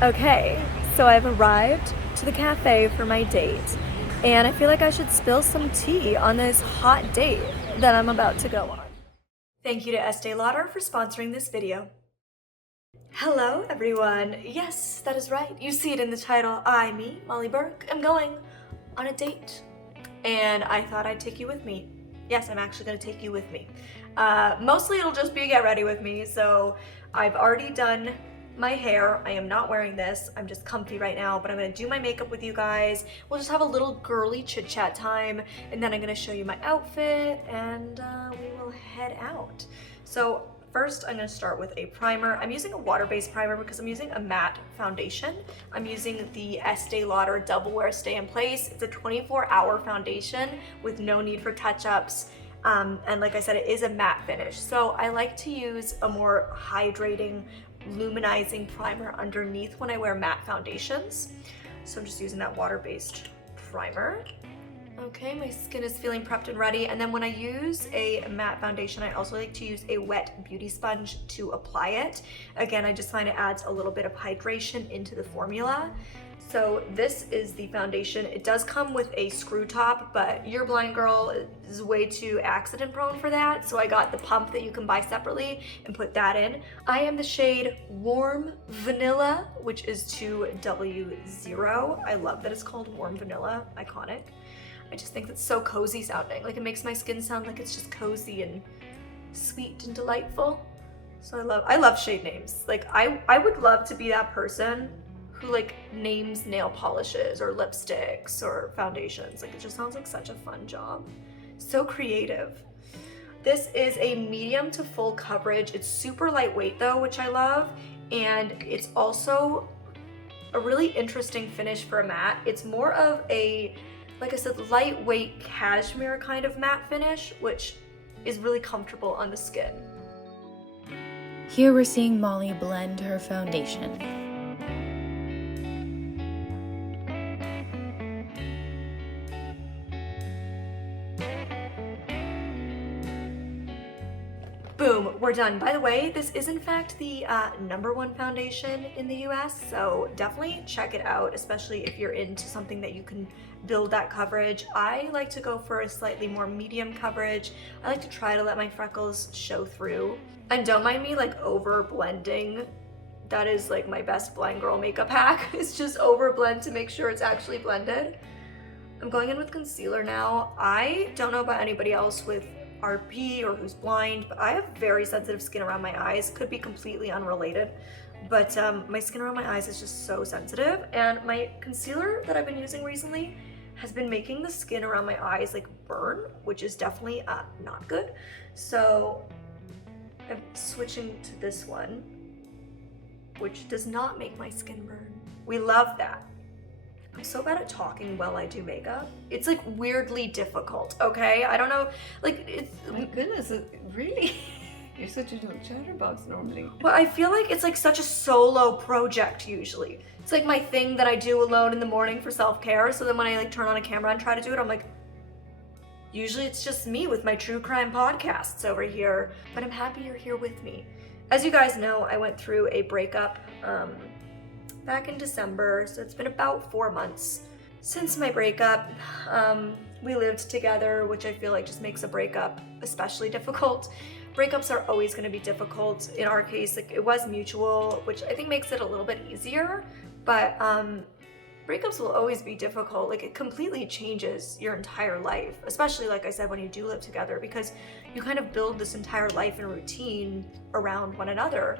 Okay, so I've arrived to the cafe for my date, and I feel like I should spill some tea on this hot date that I'm about to go on. Thank you to Estée Lauder for sponsoring this video. Hello everyone, yes, that is right, you see it in the title. Me, Molly Burke, am going on a date, and I thought I'd take you with me. Yes, I'm actually gonna take you with me. Mostly it'll just be a get ready with me, so I've already done my hair. I am not wearing this, I'm just comfy right now, but I'm gonna do my makeup with you guys. We'll just have a little girly chit chat time, and then I'm gonna show you my outfit, and we will head out. So first, I'm gonna start with a primer. I'm using a water-based primer because I'm using a matte foundation. I'm using the Estée Lauder Double Wear Stay in Place. It's a 24-hour foundation with no need for touch-ups. And like I said, it is a matte finish. So I like to use a more hydrating, luminizing primer underneath when I wear matte foundations. So I'm just using that water-based primer. Okay, my skin is feeling prepped and ready. And then when I use a matte foundation, I also like to use a wet beauty sponge to apply it. Again, I just find it adds a little bit of hydration into the formula. So this is the foundation. It does come with a screw top, but your blind girl is way too accident prone for that. So I got the pump that you can buy separately and put that in. I am the shade Warm Vanilla, which is 2W0. I love that it's called Warm Vanilla, iconic. I just think that's so cozy sounding. Like, it makes my skin sound like it's just cozy and sweet and delightful. So I love shade names. Like, I would love to be that person who like names nail polishes or lipsticks or foundations. Like, it just sounds like such a fun job. So creative. This is a medium to full coverage. It's super lightweight though, which I love. And it's also a really interesting finish for a matte. It's more of a, like I said, lightweight cashmere kind of matte finish, which is really comfortable on the skin. Here we're seeing Molly blend her foundation. Boom, we're done. By the way, this is in fact the #1 foundation in the US, so definitely check it out, especially if you're into something that you can build that coverage. I like to go for a slightly more medium coverage. I like to try to let my freckles show through. And don't mind me like over blending. That is like my best blind girl makeup hack. It's just over blend to make sure it's actually blended. I'm going in with concealer now. I don't know about anybody else with RP or who's blind, but I have very sensitive skin around my eyes. Could be completely unrelated, but my skin around my eyes is just so sensitive, and my concealer that I've been using recently has been making the skin around my eyes like burn, which is definitely not good. So I'm switching to this one, which does not make my skin burn. We love that. I'm so bad at talking while I do makeup. It's like weirdly difficult, okay? I don't know, like it's... Oh my goodness, really? You're such a little chatterbox normally. Well, I feel like it's like such a solo project usually. It's like my thing that I do alone in the morning for self-care, so then when I like turn on a camera and try to do it, I'm like, usually it's just me with my true crime podcasts over here, but I'm happy you're here with me. As you guys know, I went through a breakup back in December, so it's been about 4 months since my breakup. We lived together, which I feel like just makes a breakup especially difficult. Breakups are always going to be difficult. In our case, like, it was mutual, which I think makes it a little bit easier, but breakups will always be difficult. Like, it completely changes your entire life, especially like I said, when you do live together, because you kind of build this entire life and routine around one another.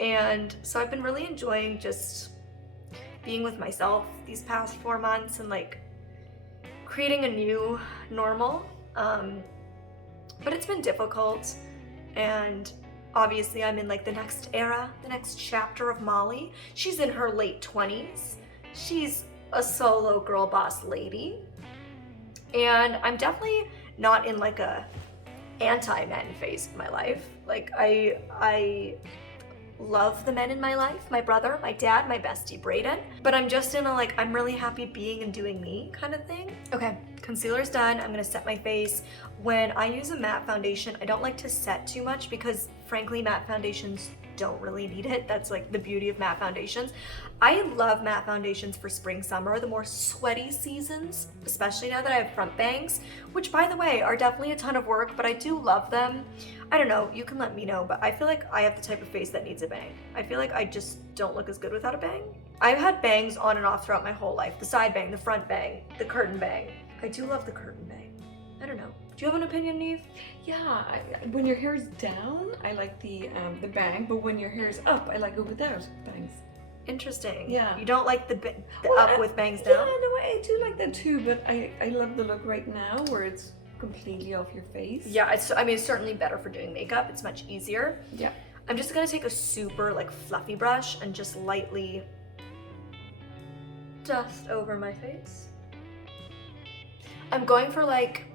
And so I've been really enjoying just being with myself these past 4 months and like creating a new normal. But it's been difficult, and obviously I'm in like the next era, the next chapter of Molly. She's in her late 20s. She's a solo girl boss lady. And I'm definitely not in like a anti-men phase of my life. Like I love the men in my life, my brother, my dad, my bestie Brayden, but I'm just in a like, I'm really happy being and doing me kind of thing. Okay, concealer's done. I'm gonna set my face. When I use a matte foundation, I don't like to set too much because frankly, matte foundations don't really need it. That's like the beauty of matte foundations. I love matte foundations for spring, summer, the more sweaty seasons, especially now that I have front bangs, which by the way are definitely a ton of work, but I do love them. I don't know, you can let me know, but I feel like I have the type of face that needs a bang. I feel like I just don't look as good without a bang. I've had bangs on and off throughout my whole life. The side bang, the front bang, the curtain bang. I do love the curtain bang. I don't know. Do you have an opinion, Neve? Yeah, when your hair's down, I like the bang, but when your hair's up, I like it without bangs. Interesting. Yeah. You don't like the Well, up with bangs down? Yeah, no, I do like that too, but I love the look right now where it's completely off your face. Yeah, I mean, it's certainly better for doing makeup. It's much easier. Yeah. I'm just gonna take a super like fluffy brush and just lightly dust over my face. I'm going for like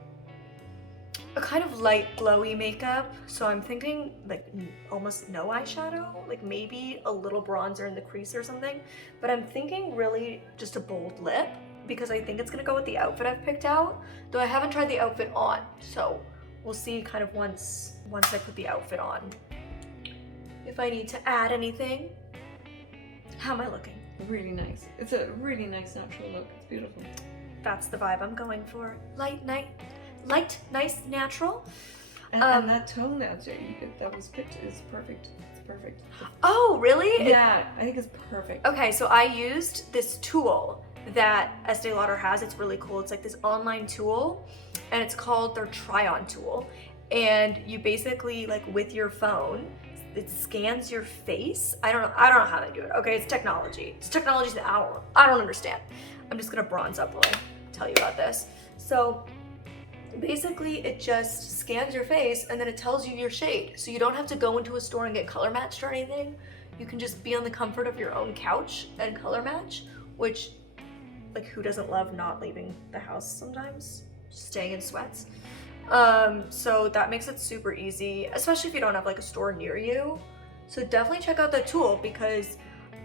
a kind of light glowy makeup, so I'm thinking like almost no eyeshadow, like maybe a little bronzer in the crease or something, but I'm thinking really just a bold lip because I think it's gonna go with the outfit I've picked out, though I haven't tried the outfit on, so we'll see kind of once I put the outfit on if I need to add anything. How am I looking? Really nice. It's a really nice natural look. It's beautiful. That's the vibe I'm going for. Light, nice, natural. And that tone that was picked is perfect. It's perfect. Oh, really? Yeah, I think it's perfect. Okay, so I used this tool that Estee Lauder has. It's really cool. It's like this online tool, and it's called their try-on tool. And you basically, like with your phone, it scans your face. I don't know how they do it. Okay, it's technology. It's technology that I don't understand. I'm just gonna bronze up while I tell you about this. So basically it just scans your face and then it tells you your shade. So you don't have to go into a store and get color matched or anything. You can just be on the comfort of your own couch and color match, which, like, who doesn't love not leaving the house sometimes? Just staying in sweats. So that makes it super easy, especially if you don't have like a store near you. So definitely check out that tool, because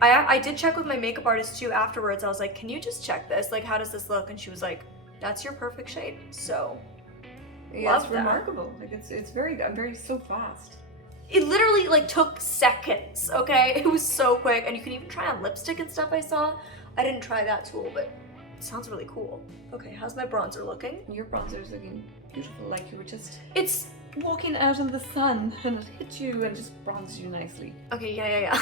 I did check with my makeup artist too afterwards. I was like, can you just check this? Like, how does this look? And she was like, that's your perfect shade. So yeah, love it's that. remarkable. Like it's very so fast. It literally like took seconds, okay? It was so quick, and you can even try on lipstick and stuff I saw. I didn't try that tool, but it sounds really cool. Okay, how's my bronzer looking? Your bronzer is looking beautiful, like you were just It's walking out in the sun and it hit you and just bronzed you nicely. okay, yeah.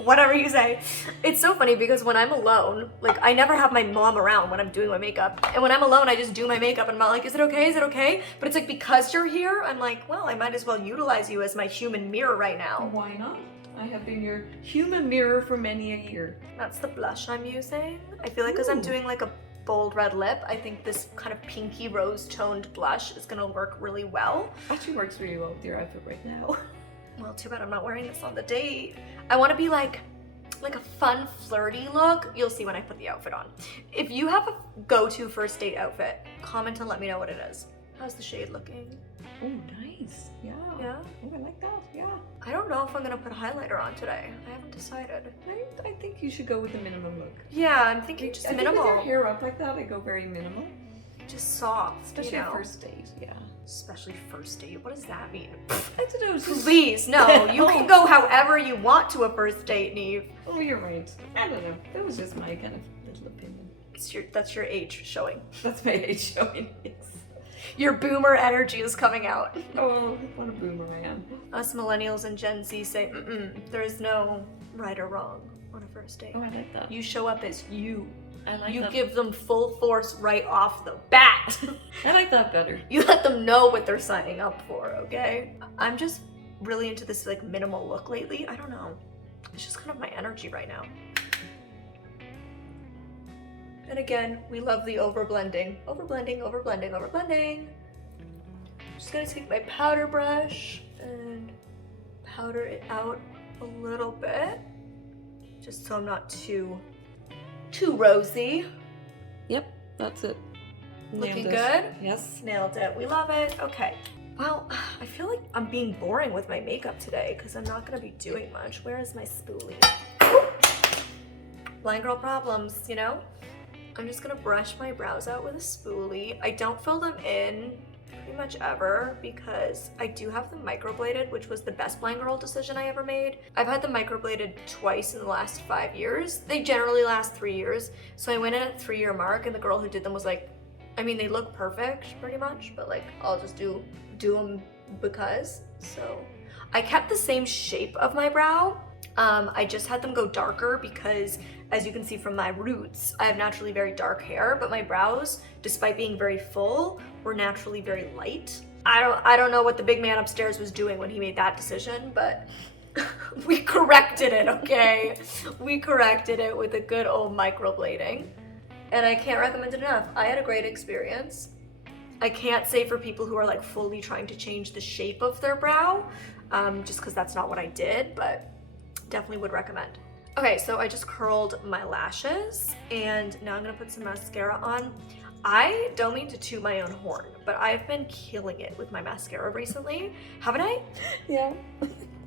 Whatever you say. It's so funny because when I'm alone, like I never have my mom around when I'm doing my makeup. And when I'm alone, I just do my makeup and I'm not like, is it okay? Is it okay? But it's like, because you're here, I'm like, well, I might as well utilize you as my human mirror right now. Why not? I have been your human mirror for many a year. That's the blush I'm using. I feel like because I'm Ooh. doing like a bold red lip, I think this kind of pinky rose toned blush is gonna work really well. Actually works really well with your outfit right now. Well, too bad I'm not wearing this on the date. I want to be like a fun flirty look. You'll see when I put the outfit on. If you have a go-to first date outfit, comment and let me know what it is. How's the shade looking? Oh, nice. Yeah. Yeah? Oh, I like that. Yeah. I don't know if I'm gonna put highlighter on today. I haven't decided. I think you should go with the minimum look. Yeah, I'm thinking just I think minimal. with your hair up like that, I go very minimal. Just soft, Especially you know? first date, yeah. Especially first date. What does that mean? I don't know. It's just... Please, no. You can go however you want to a first date, Neve. Oh, you're right. I don't know. That was just my kind of little opinion. That's your age showing. That's my age showing. Yes. Your boomer energy is coming out. Oh, what a boomer I am. Us millennials and Gen Z say, there is no right or wrong on a first date. Oh, I like that. You show up as you. I like You that. give them full force right off the bat. I like that better. You let them know what they're signing up for, okay? I'm just really into this like minimal look lately. I don't know. It's just kind of my energy right now. And again, we love the overblending. Overblending. Just gonna take my powder brush and powder it out a little bit, just so I'm not too rosy. Yep, that's it. Looking Nailed it. good? Yes. Nailed it. We love it. Okay. Well, I feel like I'm being boring with my makeup today because I'm not gonna be doing much. Where is my spoolie? Blind girl problems, you know? I'm just gonna brush my brows out with a spoolie. I don't fill them in pretty much ever because I do have them microbladed, which was the best blind girl decision I ever made. I've had them microbladed twice in the last 5 years. They generally last 3 years. So I went in at the 3-year mark and the girl who did them was like, I mean, they look perfect pretty much, but like, I'll just do them because. So I kept the same shape of my brow. I just had them go darker because, as you can see from my roots, I have naturally very dark hair, but my brows, despite being very full, were naturally very light. I don't know what the big man upstairs was doing when he made that decision, but we corrected it, okay? We corrected it with a good old microblading, and I can't recommend it enough. I had a great experience. I can't say for people who are like fully trying to change the shape of their brow, just because that's not what I did, but definitely would recommend. Okay, so I just curled my lashes and now I'm gonna put some mascara on. I don't mean to toot my own horn, but I've been killing it with my mascara recently. Haven't I? Yeah.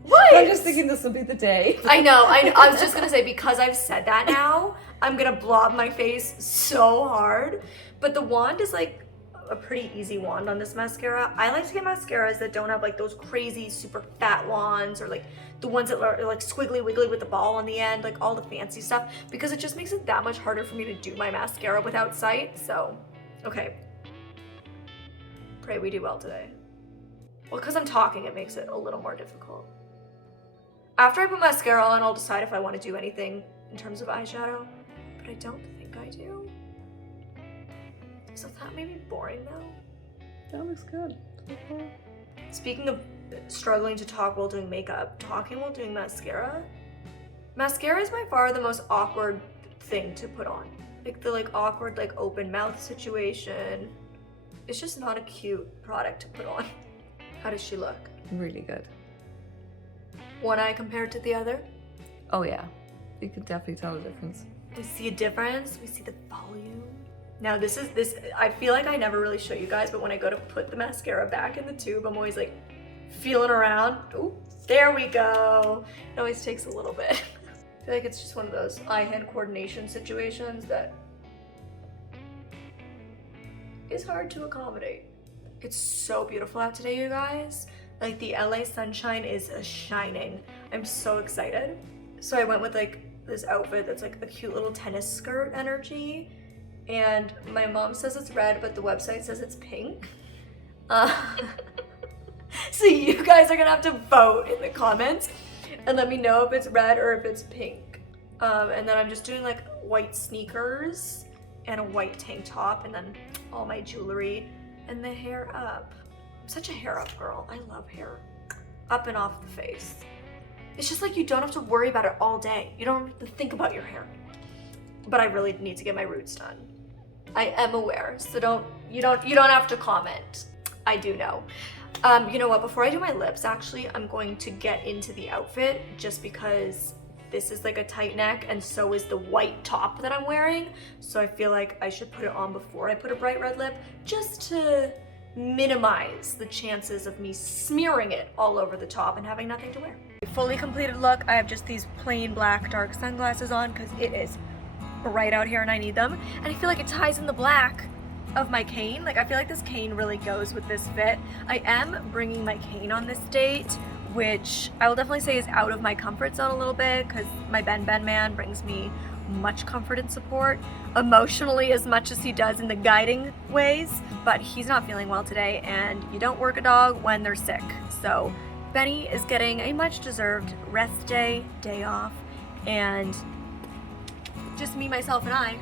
What? I'm just thinking this will be the day. I know. I was just gonna say, because I've said that now, I'm gonna blob my face so hard. But the wand is like a pretty easy wand on this mascara. I like to get mascaras that don't have like those crazy super fat wands or like the ones that are like squiggly wiggly with the ball on the end, like all the fancy stuff, because it just makes it that much harder for me to do my mascara without sight. So, okay. Pray we do well today. Well, because I'm talking, it makes it a little more difficult. After I put mascara on, I'll decide if I want to do anything in terms of eyeshadow, but I don't think I do. So that may be boring though. That looks good. Speaking of struggling to talk while doing makeup, talking while doing mascara. Mascara is by far the most awkward thing to put on. Like the awkward open mouth situation. It's just not a cute product to put on. How does she look? Really good. One eye compared to the other? Oh yeah, you can definitely tell the difference. We see a difference. We see the volume. Now this, I feel like I never really show you guys, but when I go to put the mascara back in the tube, I'm always like feeling around. Ooh, there we go. It always takes a little bit. I feel like it's just one of those eye-hand coordination situations that is hard to accommodate. It's so beautiful out today, you guys. Like the LA sunshine is shining. I'm so excited. So I went with this outfit that's like a cute little tennis skirt energy. And my mom says it's red, but the website says it's pink. So you guys are gonna have to vote in the comments and let me know if it's red or if it's pink. And then I'm just doing like white sneakers and a white tank top and then all my jewelry and the hair up. I'm such a hair up girl. I love hair up and off the face. It's just like you don't have to worry about it all day. You don't have to think about your hair. But I really need to get my roots done. I am aware, so you don't have to comment. I do know. You know what, before I do my lips, actually, I'm going to get into the outfit just because this is like a tight neck and so is the white top that I'm wearing. So I feel like I should put it on before I put a bright red lip just to minimize the chances of me smearing it all over the top and having nothing to wear. Fully completed look. I have just these plain black dark sunglasses on because it is bright out here and I need them. And I feel like it ties in the black of my cane. Like I feel like this cane really goes with this fit. I am bringing my cane on this date, which I will definitely say is out of my comfort zone a little bit because my Ben man brings me much comfort and support emotionally as much as he does in the guiding ways, but he's not feeling well today and you don't work a dog when they're sick. So Benny is getting a much deserved rest day off, and just me, myself, and I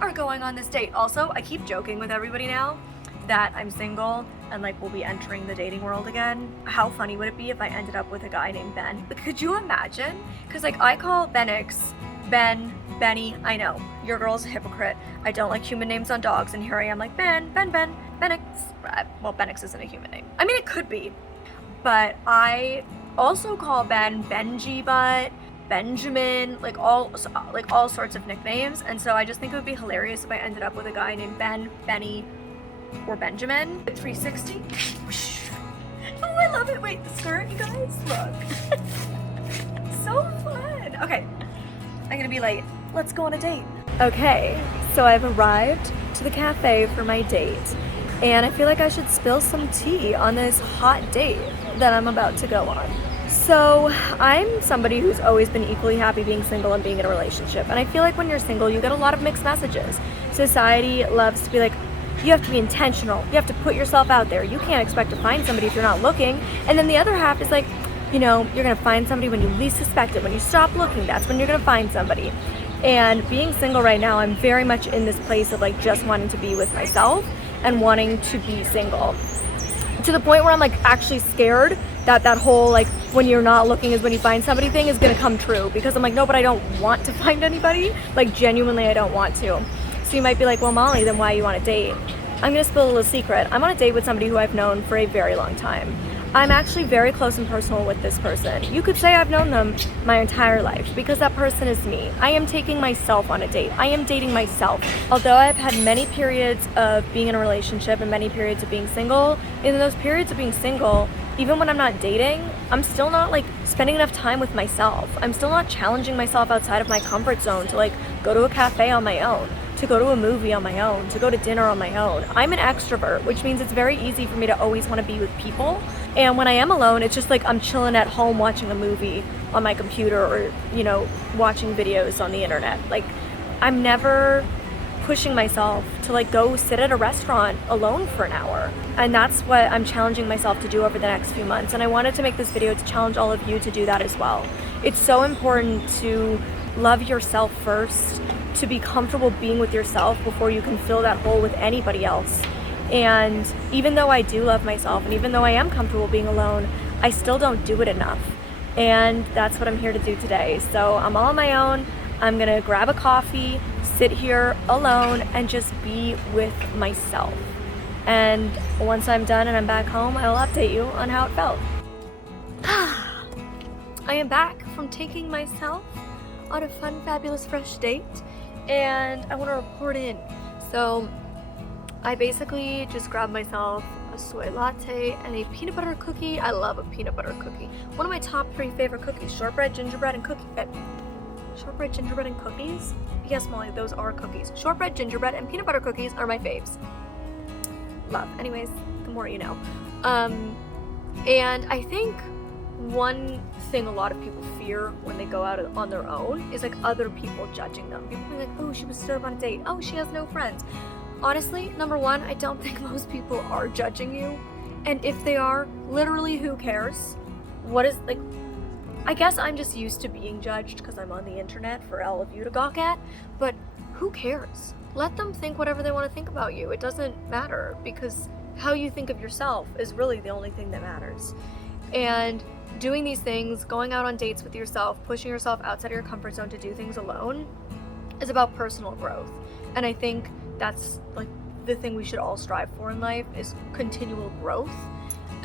are going on this date. Also, I keep joking with everybody now that I'm single and we'll be entering the dating world again. How funny would it be if I ended up with a guy named Ben? But could you imagine? Because I call Benix Ben, Benny. I know, your girl's a hypocrite. I don't like human names on dogs, and here I am like Ben, Benix. Well, Benix isn't a human name. I mean, it could be. But I also call Ben Benji Butt, Benjamin, all sorts of nicknames, and so I just think it would be hilarious if I ended up with a guy named Ben, Benny, or Benjamin. 360. Oh, I love it. Wait, the skirt, you guys, look. So fun. Okay, I'm gonna be late. Let's go on a date. Okay, so I've arrived to the cafe for my date, and I feel like I should spill some tea on this hot date that I'm about to go on. So I'm somebody who's always been equally happy being single and being in a relationship, and I feel like when you're single you get a lot of mixed messages. Society loves to be like, you have to be intentional, you have to put yourself out there, you can't expect to find somebody if you're not looking. And then the other half is like, you know, you're gonna find somebody when you least suspect it. When you stop looking, that's when you're gonna find somebody. And being single right now, I'm very much in this place of like just wanting to be with myself and wanting to be single, to the point where I'm like actually scared that that whole like when you're not looking is when you find somebody thing is gonna come true, because I'm like, no, but I don't want to find anybody. Like genuinely I don't want to. So you might be like, well, Molly, then why you want to date? I'm gonna spill a little secret. I'm on a date with somebody who I've known for a very long time. I'm actually very close and personal with this person. You could say I've known them my entire life, because that person is me. I am taking myself on a date. I am dating myself. Although I've had many periods of being in a relationship and many periods of being single, in those periods of being single, even when I'm not dating, I'm still not like spending enough time with myself. I'm still not challenging myself outside of my comfort zone to like go to a cafe on my own, to go to a movie on my own, to go to dinner on my own. I'm an extrovert, which means it's very easy for me to always want to be with people. And when I am alone, it's just like I'm chilling at home watching a movie on my computer, or, you know, watching videos on the internet. Like, I'm never pushing myself to like go sit at a restaurant alone for an hour. And that's what I'm challenging myself to do over the next few months. And I wanted to make this video to challenge all of you to do that as well. It's so important to love yourself first, to be comfortable being with yourself before you can fill that hole with anybody else. And even though I do love myself, and even though I am comfortable being alone, I still don't do it enough. And that's what I'm here to do today. So I'm all on my own. I'm gonna grab a coffee, sit here alone, and just be with myself. And once I'm done and I'm back home, I will update you on how it felt. I am back from taking myself on a fun, fabulous, fresh date, and I want to report in. So I basically just grabbed myself a soy latte and a peanut butter cookie. I love a peanut butter cookie. One of my top 3 favorite cookies: shortbread, gingerbread, and cookie. Shortbread, gingerbread, and cookies? Yes, Molly, those are cookies. Shortbread, gingerbread, and peanut butter cookies are my faves. Love. Anyways, the more you know. And I think one thing a lot of people fear when they go out on their own is like other people judging them. People being like, oh, she was served on a date. Oh, she has no friends. Honestly, number one, I don't think most people are judging you. And if they are, literally who cares? What is, like, I guess I'm just used to being judged because I'm on the internet for all of you to gawk at, but who cares? Let them think whatever they want to think about you. It doesn't matter, because how you think of yourself is really the only thing that matters. And doing these things, going out on dates with yourself, pushing yourself outside of your comfort zone to do things alone, is about personal growth. And I think that's like the thing we should all strive for in life, is continual growth.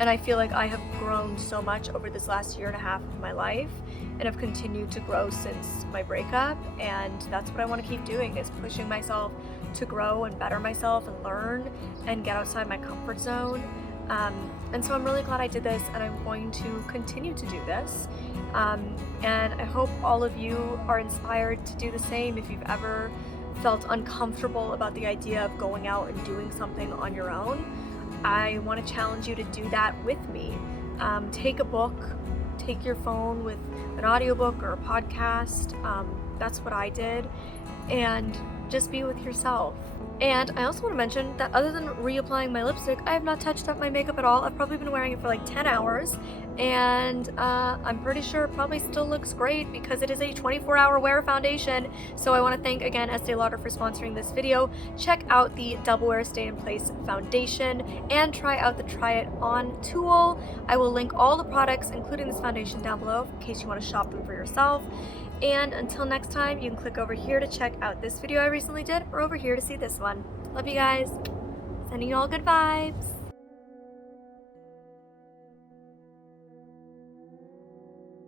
And I feel like I have grown so much over this last year and a half of my life, and have continued to grow since my breakup. And that's what I want to keep doing, is pushing myself to grow and better myself and learn and get outside my comfort zone. And so I'm really glad I did this, and I'm going to continue to do this. And I hope all of you are inspired to do the same. If you've ever felt uncomfortable about the idea of going out and doing something on your own, I want to challenge you to do that with me. Take a book, take your phone with an audiobook or a podcast. That's what I did. And just be with yourself. And I also want to mention that other than reapplying my lipstick, I have not touched up my makeup at all. I've probably been wearing it for like 10 hours, and I'm pretty sure it probably still looks great because it is a 24-hour wear foundation. So I want to thank again Estée Lauder for sponsoring this video. Check out the Double Wear Stay in Place foundation and try out the Try It On tool. I will link all the products, including this foundation, down below in case you want to shop them for yourself. And until next time, you can click over here to check out this video I recently did, or over here to see this one. Love you guys. Sending you all good vibes.